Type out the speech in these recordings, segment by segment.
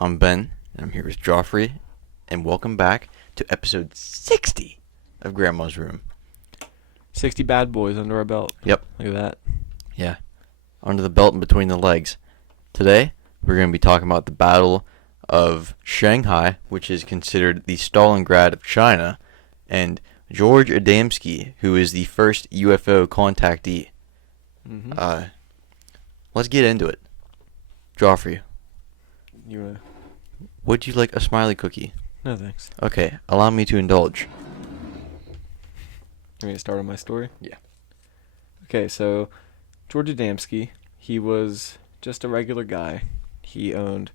I'm Ben, and I'm here with Joffrey, and welcome back to episode 60 of Grandma's Room. 60 bad boys under our belt. Yep. Look at that. Yeah. Under the belt and between the legs. Today, we're going to be talking about the Battle of Shanghai, which is considered the Stalingrad of China, and George Adamski, who is the first UFO contactee. Mm-hmm. Let's get into it. Joffrey, You would you like a smiley cookie? No thanks. Okay, allow me to indulge. You want me to start on my story? Yeah. Okay, so George Adamski, he was just a regular guy. He owned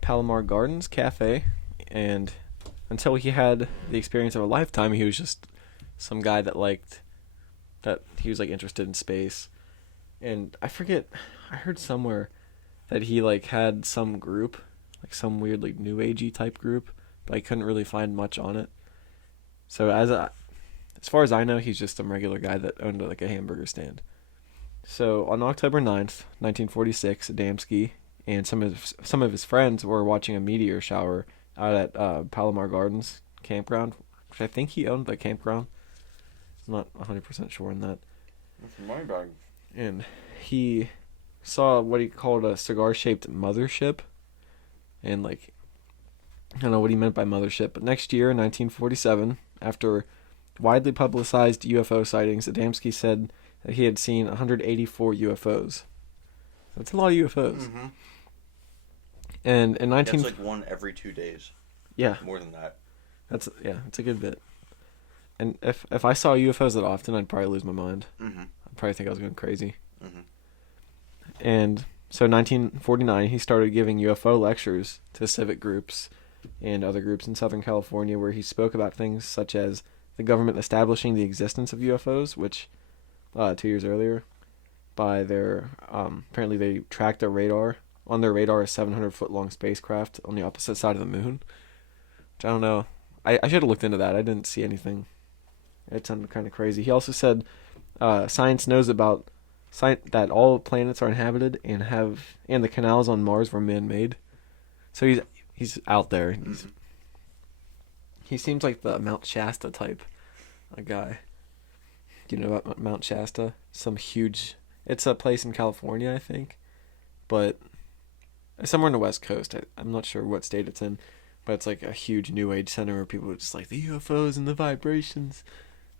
Palomar Gardens Cafe, and until he had the experience of a lifetime, he was just some guy that he was interested in space. And I forget, I heard somewhere that he had some group, some weird new agey type group, but I couldn't really find much on it. So as far as I know, he's just some regular guy that owned a hamburger stand. So on October 9th, 1946, Adamski and some of his friends were watching a meteor shower out at Palomar Gardens campground, which I think he owned the campground. I'm not 100% sure on that. That's my bag. And he saw what he called a cigar-shaped mothership. And I don't know what he meant by mothership, but next year, in 1947, after widely publicized UFO sightings, Adamski said that he had seen 184 UFOs. That's a lot of UFOs. Mm-hmm. And in 19... That's one every 2 days. Yeah. More than that. It's a good bit. And if I saw UFOs that often, I'd probably lose my mind. Mm-hmm. I'd probably think I was going crazy. Mm-hmm. And so in 1949, he started giving UFO lectures to civic groups and other groups in Southern California, where he spoke about things such as the government establishing the existence of UFOs, which 2 years earlier, by their apparently they tracked their radar. On their radar, a 700-foot-long spacecraft on the opposite side of the moon. Which I don't know. I should have looked into that. I didn't see anything. It sounded kind of crazy. He also said science knows that all planets are inhabited and the canals on Mars were man-made. So he's out there. He seems like the Mount Shasta type guy. Do you know about Mount Shasta? It's a place in California, I think, but somewhere on the West Coast. I'm not sure what state it's in, but it's a huge New Age center where people are just the UFOs and the vibrations,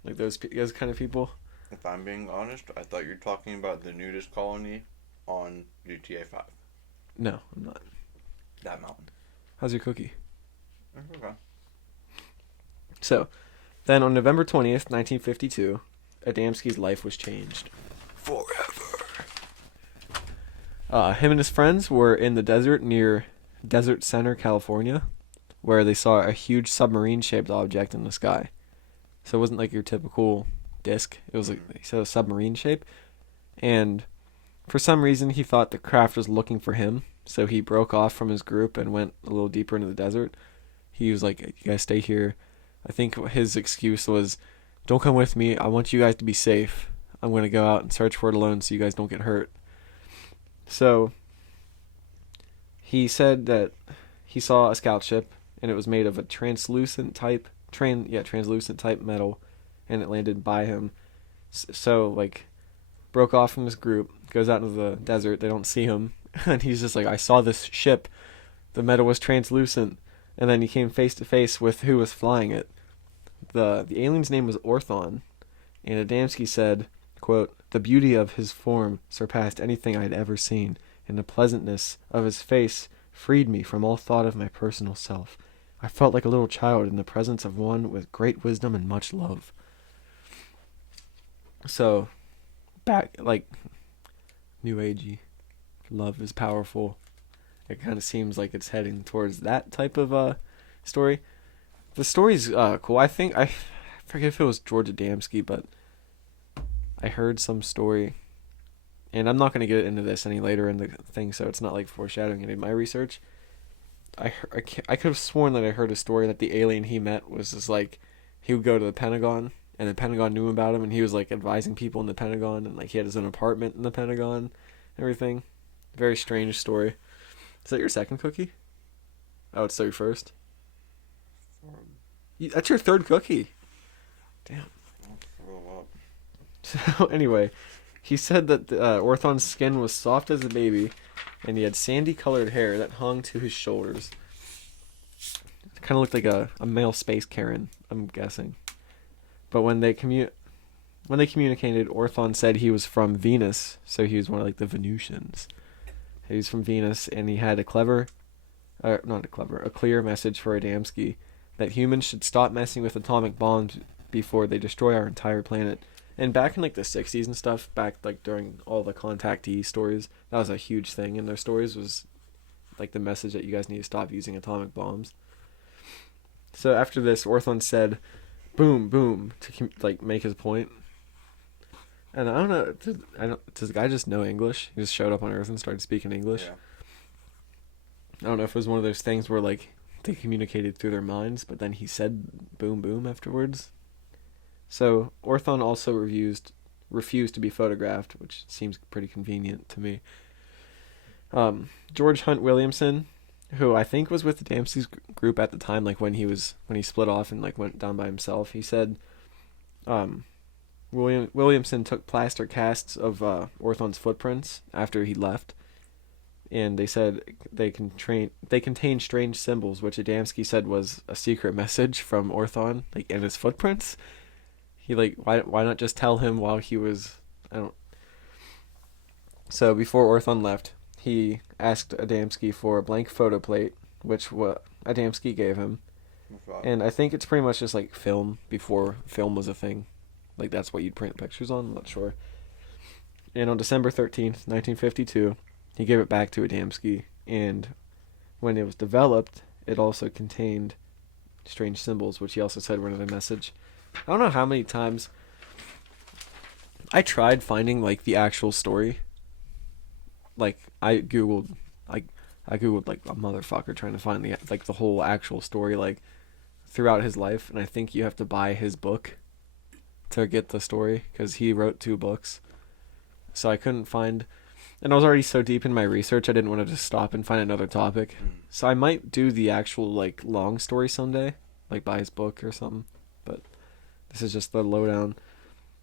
those kind of people. If I'm being honest, I thought you were talking about the nudist colony on GTA 5. No, I'm not. That mountain. How's your cookie? Okay. So, then on November 20th, 1952, Adamski's life was changed. Forever. Him and his friends were in the desert near Desert Center, California, where they saw a huge submarine-shaped object in the sky. So it wasn't your typical disc. It was he said a submarine shape. And for some reason, he thought the craft was looking for him, so he broke off from his group and went a little deeper into the desert. He was like, you guys stay here. I think his excuse was, don't come with me. I want you guys to be safe. I'm going to go out and search for it alone so you guys don't get hurt. So he said that he saw a scout ship, and it was made of a translucent type metal, and it landed by him. So broke off from this group, goes out into the desert. They don't see him, and he's just I saw this ship. The metal was translucent, and then he came face to face with who was flying it. The alien's name was Orthon, and Adamski said, quote, "The beauty of his form surpassed anything I had ever seen, and the pleasantness of his face freed me from all thought of my personal self. I felt like a little child in the presence of one with great wisdom and much love." So, back, New Agey. Love is powerful. It kind of seems like it's heading towards that type of story. The story's cool. I forget if it was George Adamski, but I heard some story, and I'm not going to get into this any later in the thing, so it's not foreshadowing any of my research. I could have sworn that I heard a story that the alien he met was just he would go to the Pentagon, and the Pentagon knew about him, and he was advising people in the Pentagon, and he had his own apartment in the Pentagon, and everything. Very strange story. Is that your second cookie? Oh, it's 31st? That's your third cookie. Damn. So anyway, he said that Orthon's skin was soft as a baby, and he had sandy-colored hair that hung to his shoulders. It kind of looked like a male space Karen, I'm guessing. But when they communicated, Orthon said he was from Venus, so he was one of like the Venusians. He was from Venus, and he had a clear message for Adamski that humans should stop messing with atomic bombs before they destroy our entire planet. And back in like the 60s and stuff, back like during all the contactee stories, that was a huge thing in their stories, was like the message that you guys need to stop using atomic bombs. So after this, Orthon said, "Boom, boom," to like make his point. And I don't know, does the guy just know English? He just showed up on Earth and started speaking English. Yeah. I don't know if it was one of those things where like they communicated through their minds, but then he said "boom, boom" afterwards. So Orthon also refused to be photographed, which seems pretty convenient to me. George Hunt Williamson, who I think was with Adamski's group at the time, like when he split off and like went down by himself, he said, Williamson took plaster casts of Orthon's footprints after he left, and they said they contain strange symbols, which Adamski said was a secret message from Orthon, like in his footprints. He like, why not just tell him while he was, So before Orthon left, he asked Adamski for a blank photo plate, which Adamski gave him. And I think it's pretty much just like film before film was a thing. Like that's what you'd print pictures on, I'm not sure. And on December 13th, 1952, he gave it back to Adamski, and when it was developed, it also contained strange symbols, which he also said were in the message. I don't know how many times I tried finding like the actual story. Like I googled like a motherfucker trying to find the whole actual story like throughout his life, and I think you have to buy his book to get the story because he wrote 2 books. So I couldn't find, and I was already so deep in my research I didn't want to just stop and find another topic. So I might do the actual like long story someday, like buy his book or something. But this is just the lowdown.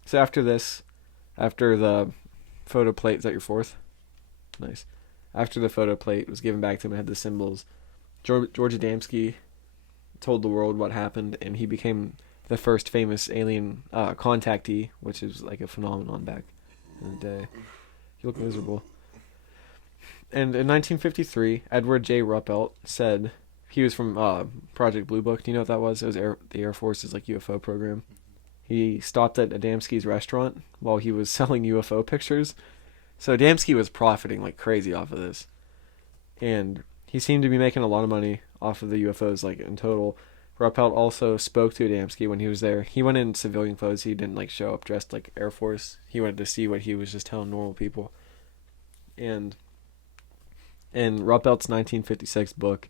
So after the photo plate, is that your fourth? Nice. After the photo plate was given back to him and had the symbols, George Adamski told the world what happened, and he became the first famous alien contactee, which is like a phenomenon back in the day. You look miserable. And in 1953, Edward J. Ruppelt said he was from Project Blue Book. Do you know what that was? It was the Air Force's like UFO program. He stopped at Adamski's restaurant while he was selling UFO pictures. So Adamski was profiting like crazy off of this. And he seemed to be making a lot of money off of the UFOs, like in total. Ruppelt also spoke to Adamski when he was there. He went in civilian clothes. He didn't like show up dressed like Air Force. He wanted to see what he was just telling normal people. And in Ruppelt's 1956 book,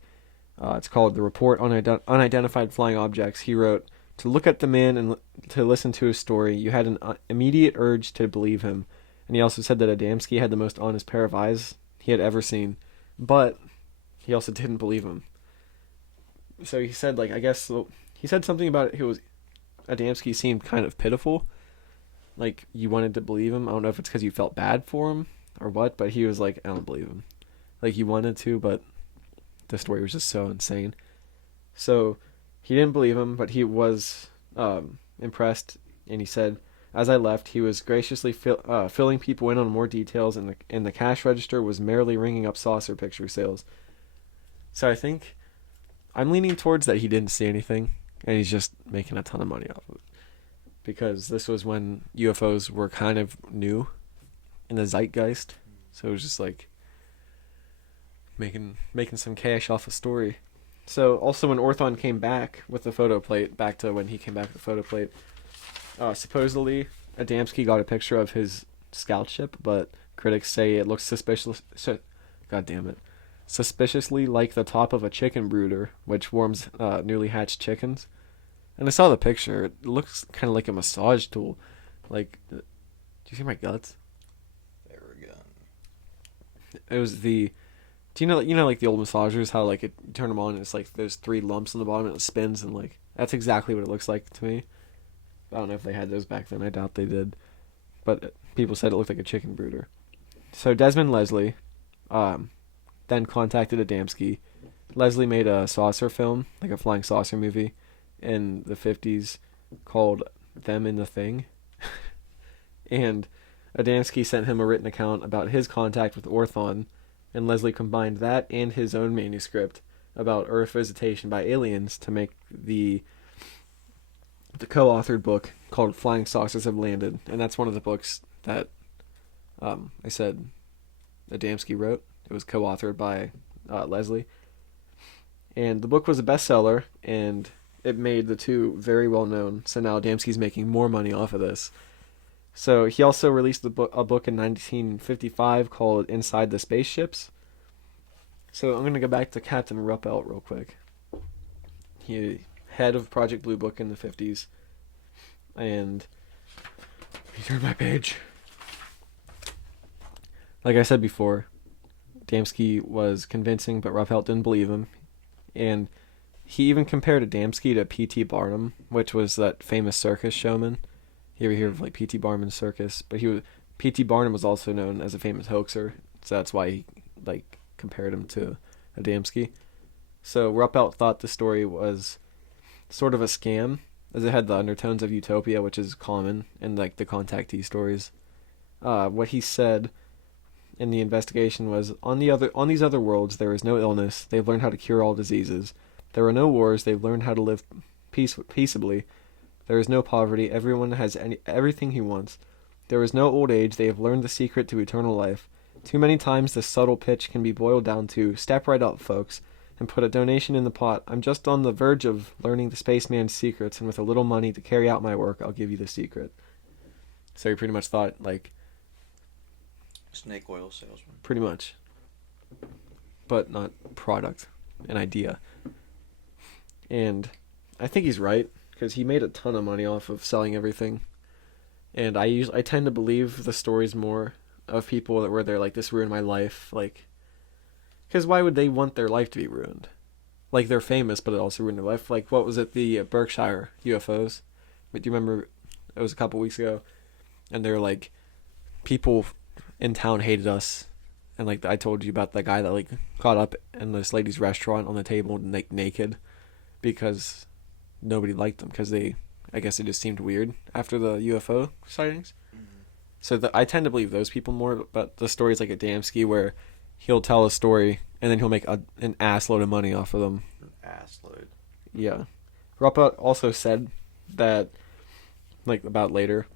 it's called The Report on Unidentified Flying Objects, he wrote, "To look at the man and to listen to his story, you had an immediate urge to believe him." And he also said that Adamski had the most honest pair of eyes he had ever seen. But he also didn't believe him. So he said, like, I guess, he said something about it. Adamski seemed kind of pitiful. Like, you wanted to believe him. I don't know if it's because you felt bad for him or what, but he was like, I don't believe him. Like, you wanted to, but the story was just so insane. So he didn't believe him, but he was impressed, and he said, as I left, he was graciously filling people in on more details, and the cash register was merrily ringing up saucer picture sales. So I think I'm leaning towards that he didn't see anything, and he's just making a ton of money off of it. Because this was when UFOs were kind of new in the zeitgeist, so it was just like making some cash off a story. So also when Orthon came back with the photo plate, back to when he came back with the photo plate, supposedly Adamski got a picture of his scout ship, but critics say it looks suspiciously like the top of a chicken brooder, which warms newly hatched chickens. And I saw the picture. It looks kind of like a massage tool. Like, do you see my guts? There we go. It was do Do you know like the old massagers, how like you turn them on and it's like there's 3 lumps on the bottom and it spins, and like that's exactly what it looks like to me. I don't know if they had those back then. I doubt they did, but people said it looked like a chicken brooder. So Desmond Leslie, then contacted Adamski. Leslie made a saucer film, like a flying saucer movie, in the 50s called Them in the Thing. And Adamski sent him a written account about his contact with Orthon, and Leslie combined that and his own manuscript about Earth visitation by aliens to make the co-authored book called Flying Saucers Have Landed, and that's one of the books that I said Adamski wrote. It was co-authored by Leslie. And the book was a bestseller, and it made the two very well known. So now Adamski's making more money off of this. So he also released a book in 1955 called Inside the Spaceships. So I'm going to go back to Captain Ruppelt real quick. He head of Project Blue Book in the 50s. And you turn my page. Like I said before, Adamski was convincing, but Ruppelt didn't believe him. And he even compared Adamski to P.T. Barnum, which was that famous circus showman. You ever hear of like P.T. Barnum's circus? But P.T. Barnum was also known as a famous hoaxer, so that's why he like compared him to Adamski. So Ruppelt thought the story was sort of a scam, as it had the undertones of utopia, which is common in like the contactee stories. What he said in the investigation was, on these other worlds there is no illness. They've learned how to cure all diseases. There are no wars. They've learned how to live peaceably. There is no poverty. Everyone has everything he wants. There is no old age. They have learned the secret to eternal life. Too many times the subtle pitch can be boiled down to, step right up, folks, and put a donation in the pot. I'm just on the verge of learning the spaceman's secrets, and with a little money to carry out my work, I'll give you the secret. So he pretty much thought, like... snake oil salesman. Pretty much. But not product, an idea. And I think he's right, because he made a ton of money off of selling everything. And I tend to believe the stories more of people that were there, like, this ruined my life, like... Because why would they want their life to be ruined? Like, they're famous, but it also ruined their life. Like, what was it, the Berkshire UFOs? But do you remember, it was a couple weeks ago, and they're like, people in town hated us. And, like, I told you about that guy that, like, caught up in this lady's restaurant on the table, like, naked, because nobody liked them, because I guess it just seemed weird after the UFO sightings. Mm-hmm. So I tend to believe those people more, but the stories like Adamski, where he'll tell a story, and then he'll make an assload of money off of them. An assload. Yeah. Ruppelt also said that, like, about later,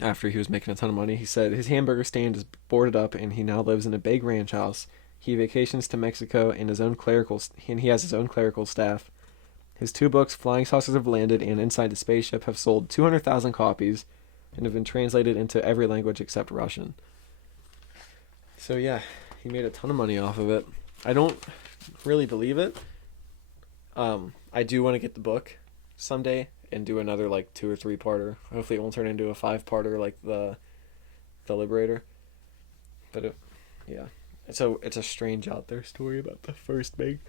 after he was making a ton of money, he said his hamburger stand is boarded up, and he now lives in a big ranch house. He vacations to Mexico, and he has his own clerical staff. His 2 books, Flying Saucers Have Landed and Inside the Spaceship, have sold 200,000 copies and have been translated into every language except Russian. So yeah, he made a ton of money off of it. I don't really believe it. I do want to get the book someday and do another like 2 or 3-parter. Hopefully it won't turn into a 5-parter like the Liberator. But yeah, so it's a strange out there story about the first big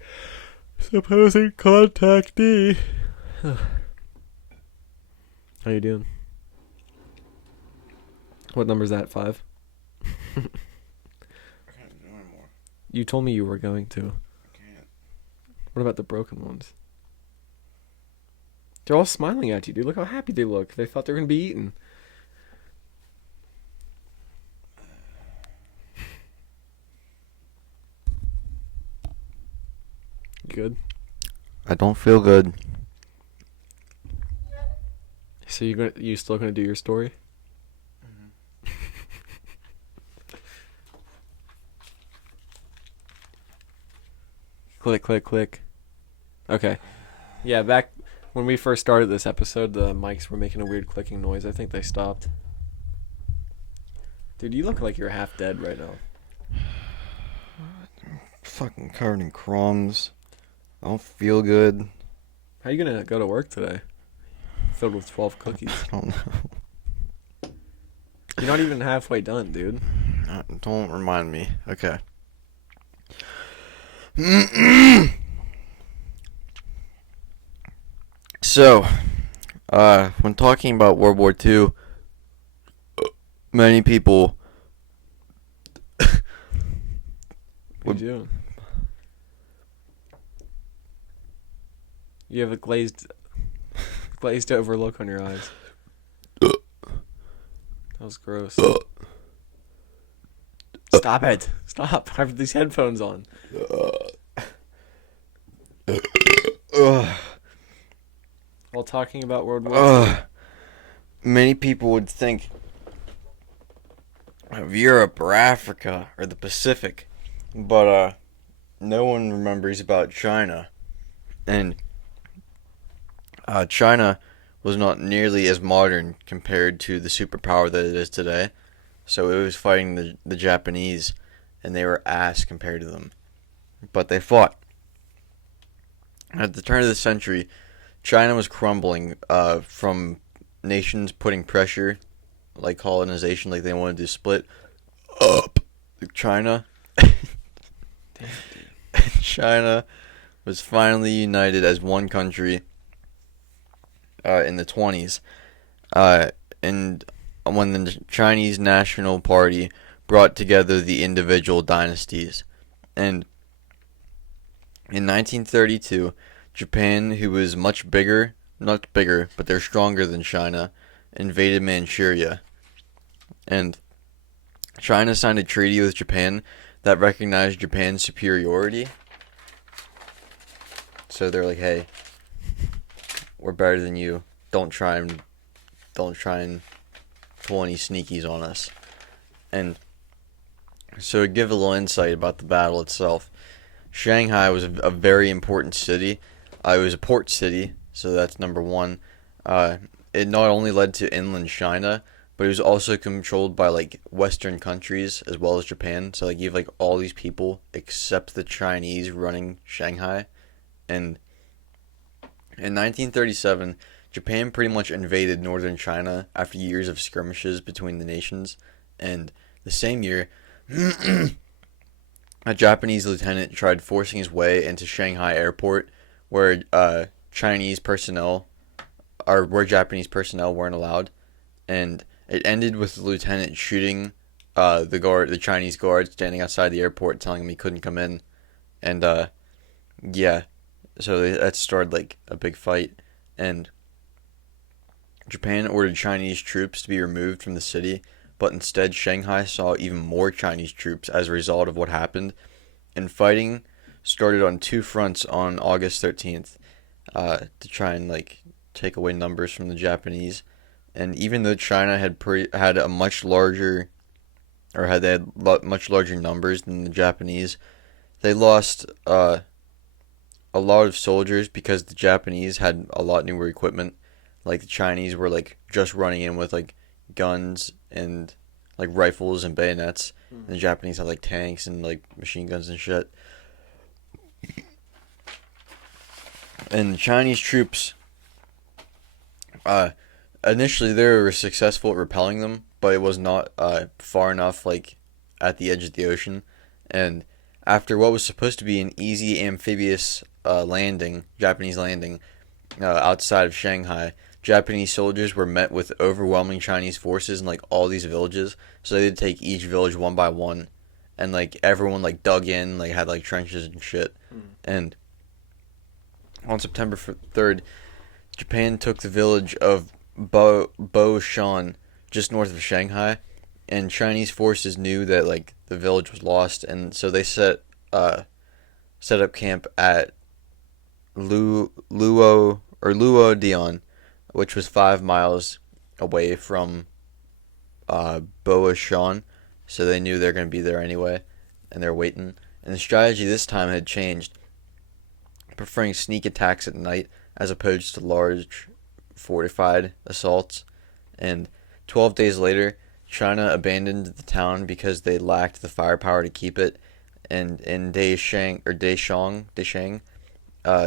supposed contactee. How you doing? What number's that? 5? I can't do anymore. You told me you were going to. I can't. What about the broken ones? They're all smiling at you, dude. Look how happy they look. They thought they were going to be eaten. Good? I don't feel good. So you still going to do your story? Mm-hmm. Click, click, click. Okay. Yeah, back when we first started this episode, the mics were making a weird clicking noise. I think they stopped. Dude, you look like you're half dead right now. Fucking covered in crumbs. I don't feel good. How you gonna go to work today? Filled with 12 cookies. I don't know. You're not even halfway done, dude. Don't remind me. Okay. So, when talking about World War II, many people What are you doing? You have a glazed over look on your eyes. That was gross. Stop it. Stop. I have these headphones on. While talking about World War II. Many people would think of Europe or Africa or the Pacific, but no one remembers about China. And China was not nearly as modern compared to the superpower that it is today. So it was fighting the Japanese, and they were ass compared to them. But they fought. At the turn of the century, China was crumbling from nations putting pressure, like colonization, like they wanted to split up China. China was finally united as one country in the 20s. And when the Chinese National Party brought together the individual dynasties. And in 1932, Japan, who was much bigger, not bigger, but they're stronger than China, invaded Manchuria. And China signed a treaty with Japan that recognized Japan's superiority. So they're like, hey, we're better than you. Don't try and pull any sneakies on us. And so to give a little insight about the battle itself, Shanghai was a very important city. It was a port city, so that's number one. It not only led to inland China, but it was also controlled by like Western countries as well as Japan. So like you have like all these people except the Chinese running Shanghai. And in 1937, Japan pretty much invaded northern China after years of skirmishes between the nations. And the same year, a Japanese lieutenant tried forcing his way into Shanghai airport where Japanese personnel weren't allowed. And it ended with the lieutenant shooting the Chinese guard standing outside the airport, telling him he couldn't come in. And yeah, so that started like a big fight. And Japan ordered Chinese troops to be removed from the city, but instead Shanghai saw even more Chinese troops as a result of what happened. And fighting started on two fronts on August 13th to try and like take away numbers from the Japanese. And even though China had a much larger, or had much larger numbers than the Japanese, they lost a lot of soldiers because the Japanese had a lot newer equipment. Like the Chinese were like just running in with like guns and like rifles and bayonets, and the Japanese had like tanks and like machine guns and shit. And the Chinese troops, initially they were successful at repelling them, but it was not far enough, like at the edge of the ocean. And after what was supposed to be an easy amphibious Japanese landing outside of Shanghai, Japanese soldiers were met with overwhelming Chinese forces in like all these villages. So they would take each village one by one, and like everyone like dug in, like had like trenches and shit. And on September 3rd, Japan took the village of Shan, just north of Shanghai, and Chinese forces knew that like the village was lost, and so they set up camp at Luodian, which was 5 miles away from Shan, so they knew they're going to be there anyway, and they're waiting. And the strategy this time had changed, preferring sneak attacks at night as opposed to large fortified assaults. And 12 days later, China abandoned the town because they lacked the firepower to keep it. And in Daishang,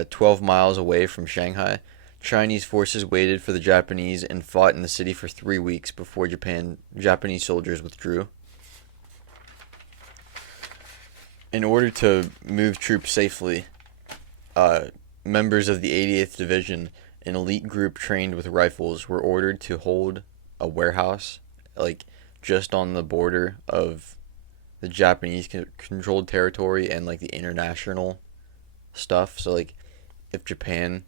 12 miles away from Shanghai, Chinese forces waited for the Japanese and fought in the city for 3 weeks before Japanese soldiers withdrew. in order to move troops safely, members of the 88th Division, an elite group trained with rifles, were ordered to hold a warehouse, like, just on the border of the Japanese controlled territory and, like, the international stuff. So, like, if Japan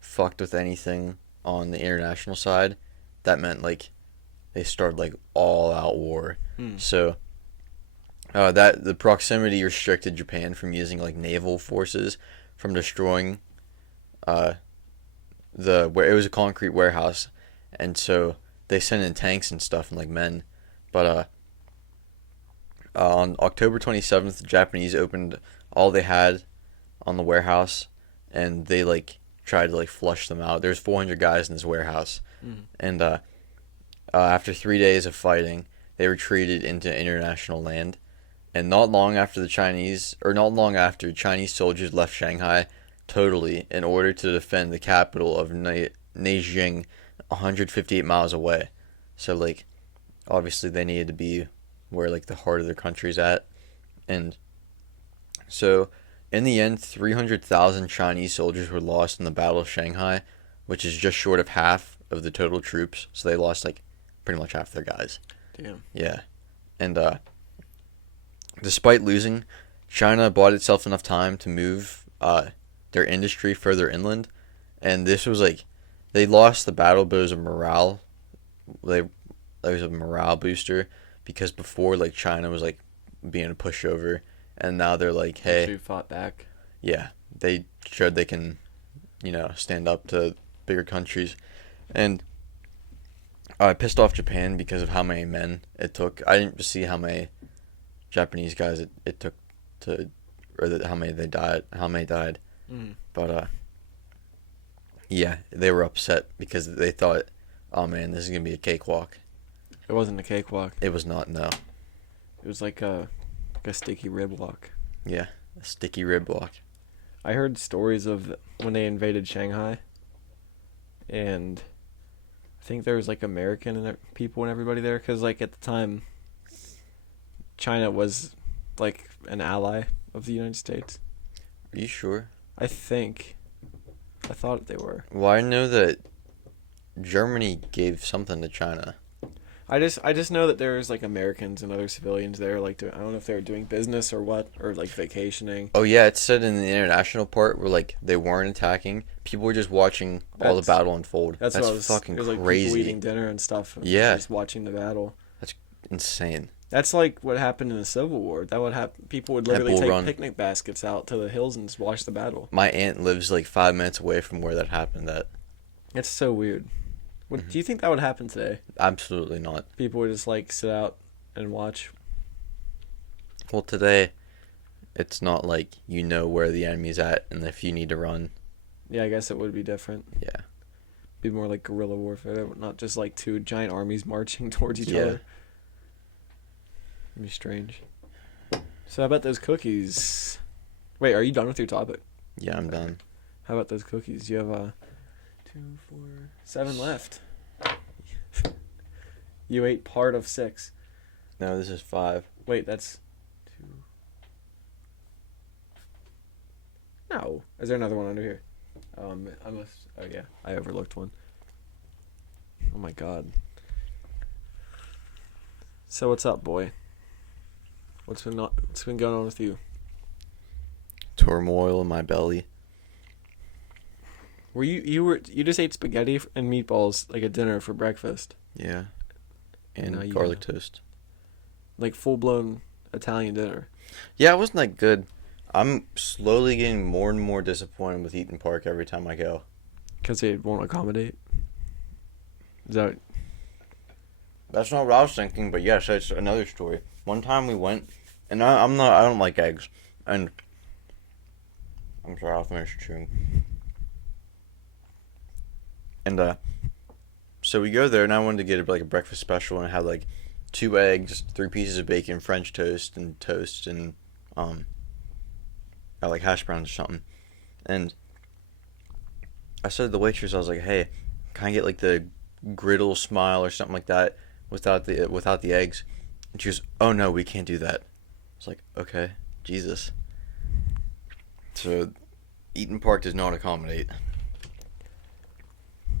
fucked with anything on the international side, that meant, like, they started, like, all-out war. So that the proximity restricted Japan from using, like, naval forces, from destroying where it was a concrete warehouse, and so they sent in tanks and stuff and, like, men. But on October 27th, the Japanese opened all they had on the warehouse, and they, like, tried to, like, flush them out. There's 400 guys in this warehouse, and after 3 days of fighting, they retreated into international land. And not long after Chinese soldiers left Shanghai totally in order to defend the capital of Beijing, 158 miles away. So, like, obviously they needed to be where, like, the heart of their country's at. And so, in the end, 300,000 Chinese soldiers were lost in the Battle of Shanghai, which is just short of half of the total troops. So they lost, like, pretty much half their guys. Damn. Yeah. And despite losing, China bought itself enough time to move their industry further inland. And this was, like, they lost the battle, but it was a morale. It was a morale booster, because before, like, China was, like, being a pushover, and now they're like, hey, Actually fought back. Yeah, they showed they can, stand up to bigger countries. And I pissed off Japan because of how many men it took. I didn't see how many Japanese guys it took to, or how many died. But yeah, they were upset because they thought, oh man, this is gonna be a cakewalk. It wasn't a cakewalk. It was not. No. It was like a sticky rib walk. Yeah, a sticky rib walk. I heard stories of when they invaded Shanghai, and I think there was, like, American and people and everybody there, because, like, at the time, China was, like, an ally of the United States. Are you sure? I thought they were. Well, I know that Germany gave something to China. I just know that there was, like, Americans and other civilians there, like, I don't know if they were doing business or what, or, like, vacationing. Oh yeah, it said in the international part where, like, they weren't attacking. People were just watching all the battle unfold. That's fucking it was, like, crazy. people eating dinner and stuff. And Yeah. just watching the battle. That's insane. That's like what happened in the Civil War. That would happen. People would literally take Run. picnic baskets out to the hills and just watch the battle. My aunt lives, like, 5 minutes away from where that happened. It's so weird. Do you think that would happen today? Absolutely not. People would just, like, sit out and watch. Well, today, it's not like you know where the enemy's at, and if you need to run. Yeah, I guess it would be different. Yeah. Be more like guerrilla warfare, not just like two giant armies marching towards each Yeah. other. It'd be strange. So how about those cookies? Wait, are you done with your topic? Yeah, I'm done. How about those cookies? You have 2, 4, 7 left. You ate part of 6. No, this is 5. Wait, that's 2. No. Is there another one under here? Oh yeah, I overlooked one. Oh my god. So what's up, boy? What's been going on with you? Turmoil in my belly. Were you just ate spaghetti and meatballs like a dinner for breakfast? Yeah. Now And you garlic gotta- toast. Like full-blown Italian dinner. Yeah, it wasn't that good. I'm slowly getting more and more disappointed with Eaton Park every time I go. Because they won't accommodate? Is that... That's not what I was thinking, but yes, it's another story. One time we went, and I don't like eggs, and I'm sorry, I'll finish chewing. And so we go there, and I wanted to get like a breakfast special, and it had like 2 eggs, 3 pieces of bacon, French toast, and I like hash browns or something. And I said to the waitress, I was like, "Hey, can I get like the griddle smile or something like that without the eggs?" And she goes, "Oh no, we can't do that." I was like, "Okay, Jesus. So, Eaton Park does not accommodate.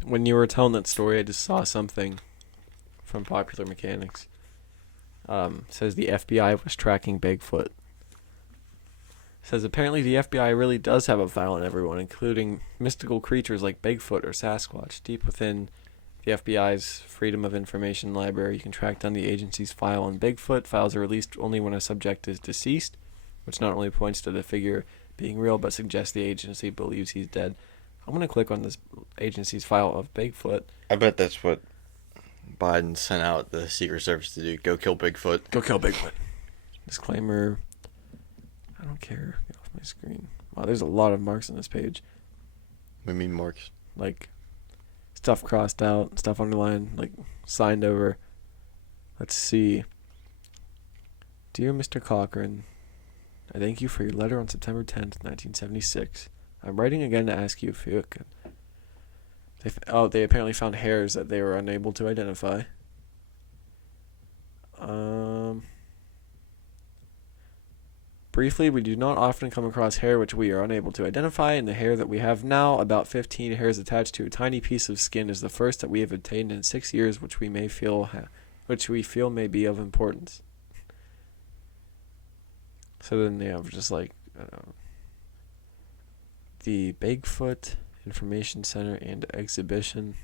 When you were telling that story, I just saw something from Popular Mechanics. Says the FBI was tracking Bigfoot. Says apparently the FBI really does have a file on everyone, including mystical creatures like Bigfoot or Sasquatch. Deep within the FBI's Freedom of Information library, you can track down the agency's file on Bigfoot. Files are released only when a subject is deceased, which not only points to the figure being real, but suggests the agency believes he's dead. I'm going to click on this agency's file of Bigfoot. I bet that's what Biden sent out the Secret Service to do. Go kill Bigfoot. Go kill Bigfoot. Disclaimer. I don't care. Get off my screen. Wow, there's a lot of marks on this page. We mean marks. Like, stuff crossed out, stuff underlined, like, signed over. Let's see. Dear Mr. Cochran, I thank you for your letter on September 10th, 1976. I'm writing again to ask you if you could... They apparently found hairs that they were unable to identify. Briefly, we do not often come across hair which we are unable to identify, and the hair that we have now, about 15 hairs attached to a tiny piece of skin, is the first that we have obtained in 6 years, which we feel may be of importance. So then they have just like the Bigfoot Information Center and Exhibition.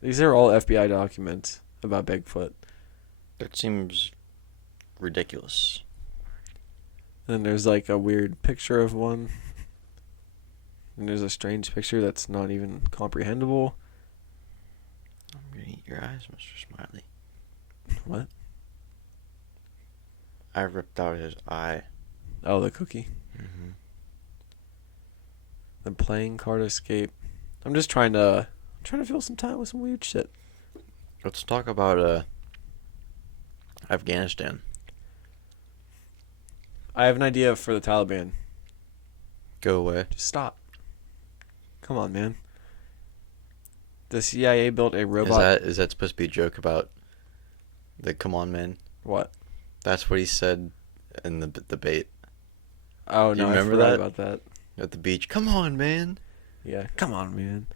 These are all FBI documents about Bigfoot. That seems ridiculous. And there's like a weird picture of one. And there's a strange picture that's not even comprehensible. I'm gonna eat your eyes, Mr. Smiley. What? I ripped out his eye. Oh, the cookie. Mm-hmm. The playing card escape. I'm just trying to fill some time with some weird shit. Let's talk about Afghanistan. I have an idea for the Taliban. Go away. Just stop. Come on, man. The CIA built a robot. Is that supposed to be a joke about the come on man? What? That's what he said in the debate. Oh, Do you no, remember I forgot that? about that. At the beach. Come on, man. Yeah, come on, man.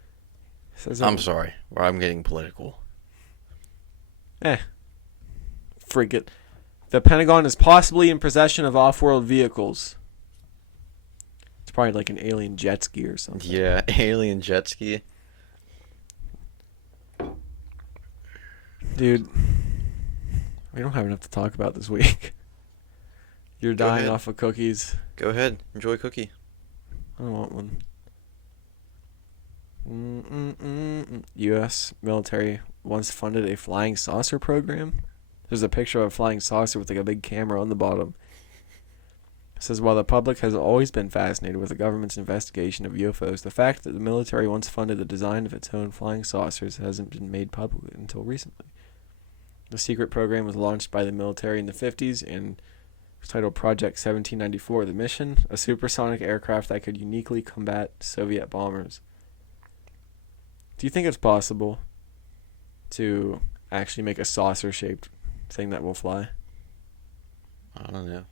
I'm sorry. Or I'm getting political. Frig it. The Pentagon is possibly in possession of off-world vehicles. It's probably like an alien jet ski or something. Yeah, alien jet ski. Dude, we don't have enough to talk about this week. You're Go dying ahead. off of cookies. Go ahead. Enjoy cookie. I don't want one. U.S. military once funded a flying saucer program. There's a picture of a flying saucer with like a big camera on the bottom. It says, while the public has always been fascinated with the government's investigation of UFOs, the fact that the military once funded the design of its own flying saucers hasn't been made public until recently. The secret program was launched by the military in the 50s and was titled Project 1794. The mission, a supersonic aircraft that could uniquely combat Soviet bombers. Do you think it's possible to actually make a saucer-shaped thing that will fly? I don't know.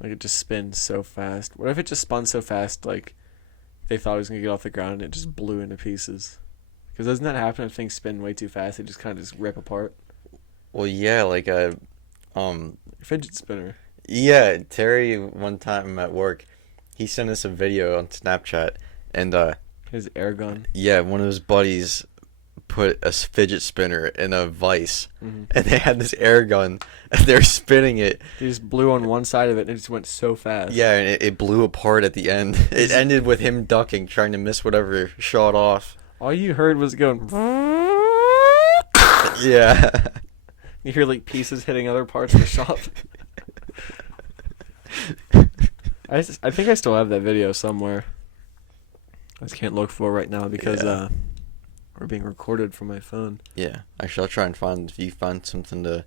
Like, it just spins so fast. What if it just spun so fast, like, they thought it was going to get off the ground and it just blew into pieces? Because doesn't that happen if things spin way too fast? They just kind of just rip apart? Well, yeah, like a fidget spinner. Yeah, Terry one time at work, he sent us a video on Snapchat, and His air gun. yeah, one of his buddies put a fidget spinner in a vise, and they had this air gun, and they're spinning it. They just blew on one side of it and it just went so fast. Yeah, and it blew apart at the end. It ended with him ducking, trying to miss whatever shot off. All you heard was going... Yeah. You hear, like, pieces hitting other parts of the shop. I think I still have that video somewhere. I just can't look for it right now because we're being recorded from my phone. Yeah, actually, I'll try and find, if you find something to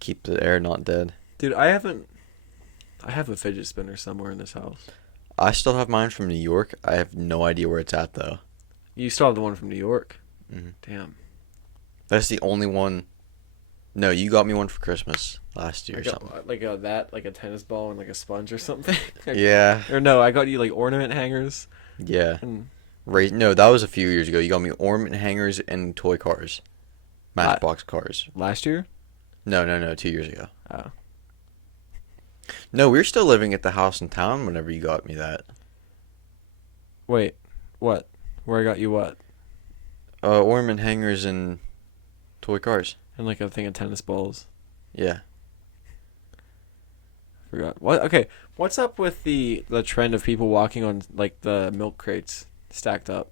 keep the air not dead. Dude, I have a fidget spinner somewhere in this house. I still have mine from New York. I have no idea where it's at, though. You still have the one from New York? Mm-hmm. Damn. That's the only one. No, you got me one for Christmas. last year or Like something. like a tennis ball and like a sponge or something. Yeah, Or no, I got you like ornament hangers yeah. and Right. No, that was a few years ago. You got me ornament hangers and toy cars, la- Matchbox cars. last year. No, 2 years ago. Oh, No, we were still living at the house in town whenever you got me that. wait, what? Where I got you what? Ornament hangers and toy cars. And like a thing of tennis balls. Yeah. Forgot what? Okay, what's up with the trend of people walking on like the milk crates stacked up?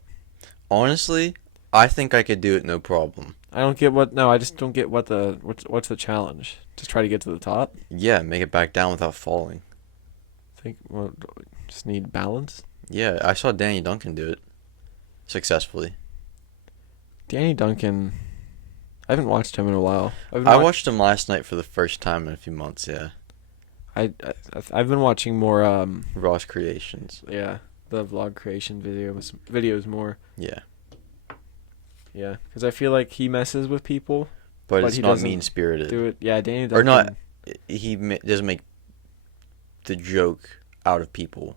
Honestly, I think I could do it no problem. I don't get what. No, I just don't get what's the challenge. Just try to get to the top. Yeah, make it back down without falling. Think well, just need balance. Yeah, I saw Danny Duncan do it successfully. Danny Duncan. I haven't watched him in a while. I watched him last night for the first time in a few months, yeah. I've been watching more Ross Creations. yeah, the vlog creation videos more. Yeah. Yeah, because I feel like he messes with people. But he it's not doesn't mean-spirited. Do it. Yeah, Danny Duncan. Or not, doesn't make the joke out of people.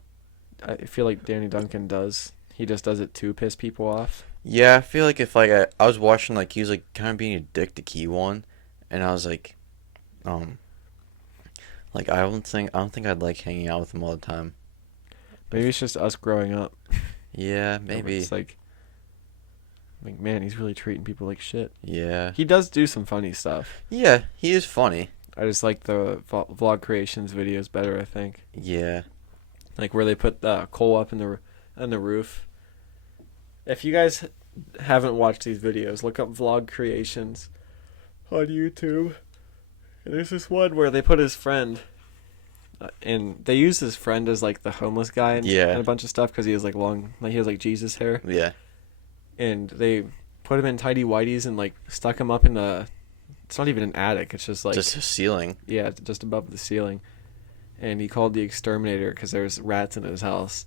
I feel like Danny Duncan does. He just does it to piss people off. Yeah, I feel like if like I was watching like he was like kind of being a dick to Keyone, and I was like I don't think I'd like hanging out with him all the time. Maybe it's just us growing up. Yeah, maybe. It's like man, he's really treating people like shit. Yeah. He does do some funny stuff. Yeah, he is funny. I just like the vlog creations videos better. I think Yeah. like where they put coal up in the roof. If you guys haven't watched these videos, look up vlog creations on YouTube. And there's this one where they put his friend, and they use his friend as like the homeless guy and a bunch of stuff because he has like he has like Jesus hair. Yeah. And they put him in tidy whities and like stuck him up in it's not even an attic. It's just like just a ceiling. Yeah, just above the ceiling. And he called the exterminator because there's rats in his house.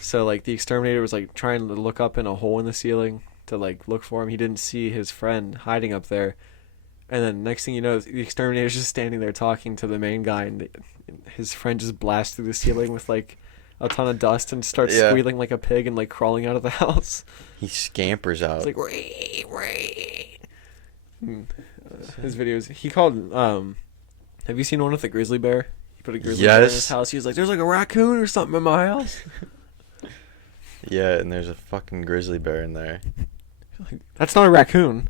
So like the exterminator was like trying to look up in a hole in the ceiling to like look for him. He didn't see his friend hiding up there. And then next thing you know, the exterminator's just standing there talking to the main guy, and his friend just blasts through the ceiling with like a ton of dust and starts squealing like a pig and like crawling out of the house. He scampers out. It's like wait. His videos. He called. Have you seen one with the grizzly bear? He put a grizzly bear in his house. He was like, "There's like a raccoon or something in my house." Yeah, and there's a fucking grizzly bear in there. That's not a raccoon.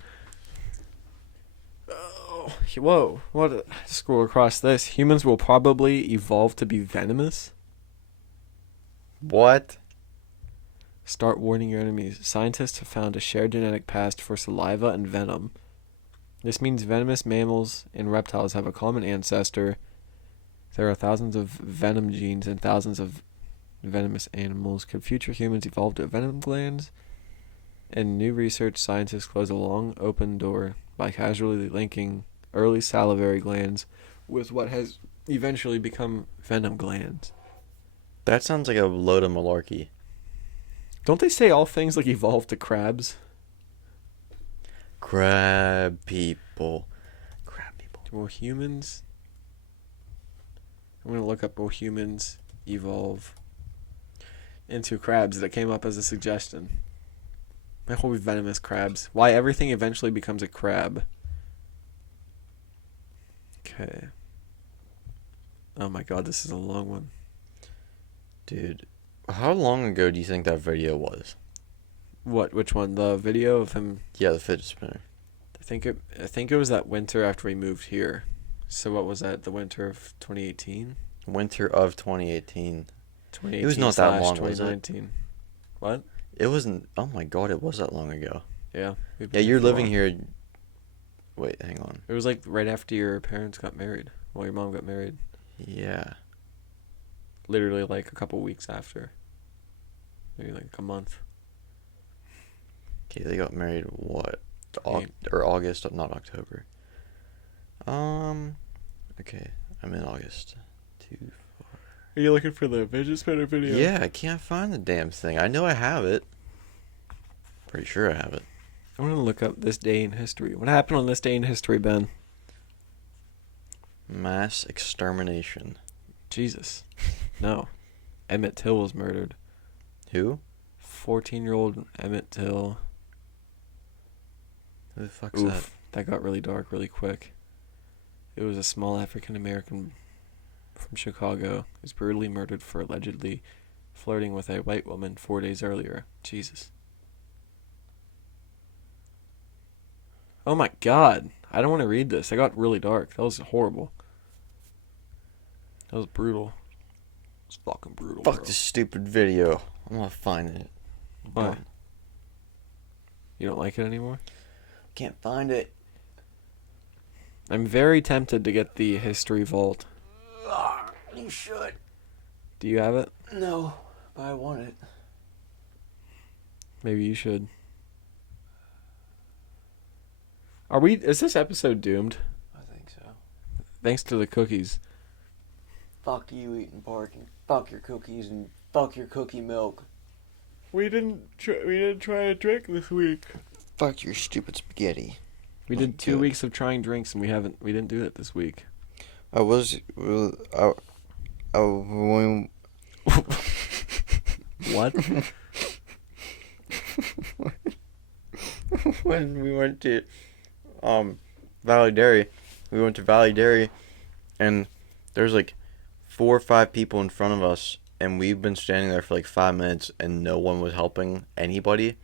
Oh, whoa. What? Scroll across this. Humans will probably evolve to be venomous. What? Start warning your enemies. Scientists have found a shared genetic past for saliva and venom. This means venomous mammals and reptiles have a common ancestor. There are thousands of venom genes and thousands of venomous animals. Could future humans evolve to venom glands? In new research, scientists close a long open door by casually linking early salivary glands with what has eventually become venom glands. That sounds like a load of malarkey. Don't they say all things like evolve to crabs? Crab people. Will humans... I'm going to look up will humans evolve into crabs. That came up as a suggestion. I hope we venomous crabs. Why everything eventually becomes a crab. Okay. Oh my god, this is a long one. Dude, how long ago do you think that video was? What? Which one? The video of him? Yeah, the fidget spinner. I think it was that winter after we moved here. So what was that? The winter of 2018? Winter of 2018. 2018 It was not that long, was it? What? It wasn't. Oh my god, it was that long ago. Yeah. Yeah, you're living here. Wait, hang on. It was like right after your parents got married. Well, your mom got married. Yeah. Literally like a couple weeks after. Maybe like a month. Okay, they got married what? Okay. Or August, not October. Okay, I'm in August. Are you looking for the fidget spinner video? Yeah, I can't find the damn thing. I know I have it. Pretty sure I have it. I want to look up this day in history. What happened on this day in history, Ben? Mass extermination. Jesus. No. Emmett Till was murdered. Who? 14-year-old Emmett Till. Who the fuck's that? That got really dark really quick. It was a small African-American from Chicago who was brutally murdered for allegedly flirting with a white woman 4 days earlier. Jesus. Oh my god. I don't want to read this. That got really dark. That was horrible. That was brutal. It was fucking brutal. Fuck bro. this stupid video. I'm gonna find it. Why? You don't like it anymore? Can't find it. I'm very tempted to get the History Vault. You should. Do you have it? No, but I want it. Maybe you should. Is this episode doomed? I think so. Thanks to the cookies. Fuck you, Eaton Park, and fuck your cookies, and fuck your cookie milk. We didn't try a drink this week. Fuck your stupid spaghetti. We did 2 weeks of trying drinks and we didn't do it this week. When What? when we went to Valley Dairy, and there's like 4 or 5 people in front of us, and we've been standing there for like 5 minutes and no one was helping anybody.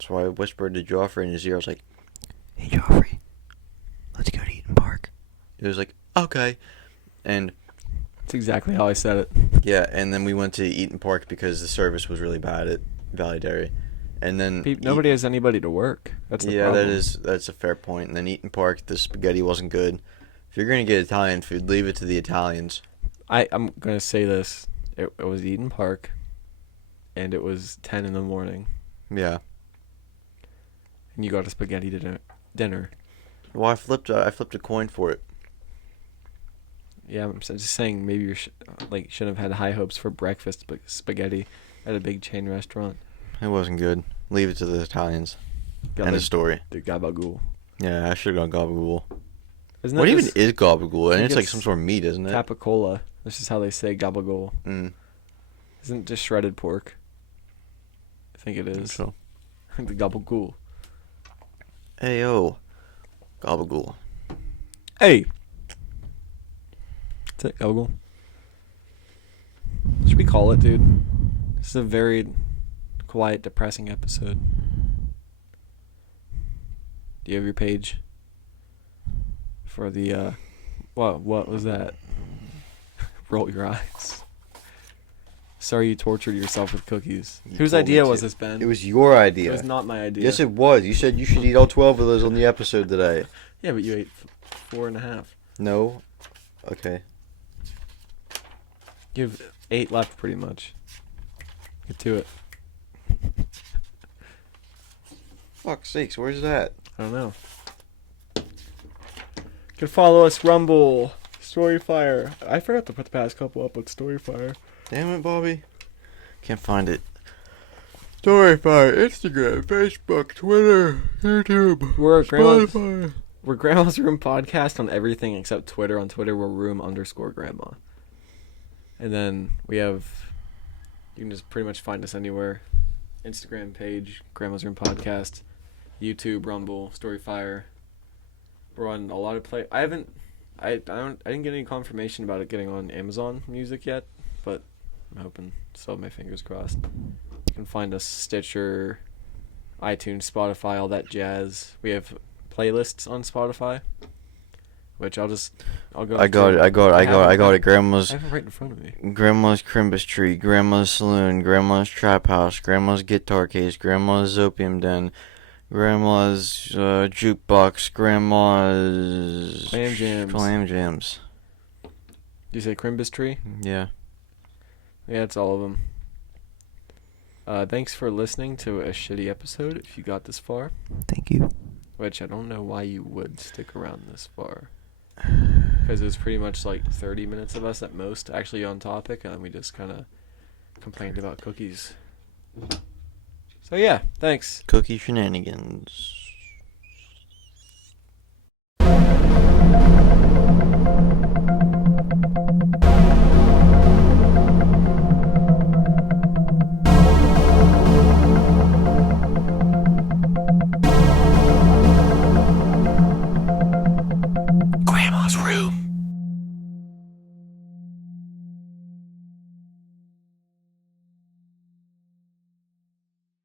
So I whispered to Joffrey in his ear. I was like, "Hey Joffrey, let's go to Eaton Park." He was like, "Okay," and That's exactly how I said it. yeah, and then we went to Eaton Park because the service was really bad at Valley Dairy, and then Nobody has anybody to work. That's the problem. that's a fair point. And then Eaton Park, the spaghetti wasn't good. If you're gonna get Italian food, leave it to the Italians. I'm gonna say this. It was Eden Park, and it was 10 in the morning, Yeah. and you got a spaghetti dinner. Well, I flipped a coin for it. Yeah, I'm just saying maybe you shouldn't have had high hopes for breakfast spaghetti at a big chain restaurant. It wasn't good. Leave it to the Italians. End of story. The gabagool. Yeah, I should have gone gabagool. Isn't What that even just is gabagool? I And think it's like it's some sort of meat, isn't it? capicola? This is how they say gabagool. Mm. Isn't it just shredded pork? I think it I think is. so. The gabagool. Hey yo, gabagool. Hey. That's it, gabagool. Should we call it, dude? This is a very quiet, depressing episode. Do you have your page? For the, what was that? Roll your eyes. Sorry you tortured yourself with cookies. You Whose told me idea to. was this, Ben? It was your idea. It was not my idea. Yes, it was. You said you should eat all 12 of those on the episode today. Yeah, but you ate 4.5. No. Okay. You have 8 left, pretty much. Get to it. Fuck's sakes, where's that? I don't know. You can follow us, Rumble, Storyfire. I forgot to put the past couple up with Storyfire. Damn it, Bobby. Can't find it. Storyfire, Instagram, Facebook, Twitter, YouTube, We're Spotify. We're Grandma's Room Podcast on everything except Twitter. On Twitter, we're room_grandma. And then you can just pretty much find us anywhere. Instagram page, Grandma's Room Podcast, YouTube, Rumble, Storyfire. We're on a lot of I didn't get any confirmation about it getting on Amazon Music yet, but I'm hoping. So my fingers crossed. You can find us Stitcher, iTunes, Spotify, all that jazz. We have playlists on Spotify, which I'll go. I got it. Grandma's I have it right in front of me. Grandma's Crimbus Tree, Grandma's Saloon, Grandma's Trap House, Grandma's Guitar Case, Grandma's Opium Den, Grandma's Jukebox, Grandma's Clam Jams. Did you say Crimbus Tree? Yeah. Yeah, it's all of them. Thanks for listening to a shitty episode if you got this far. Thank you. Which I don't know why you would stick around this far. Because it was pretty much like 30 minutes of us at most actually on topic, and then we just kind of complained about cookies. So yeah, thanks. Cookie shenanigans.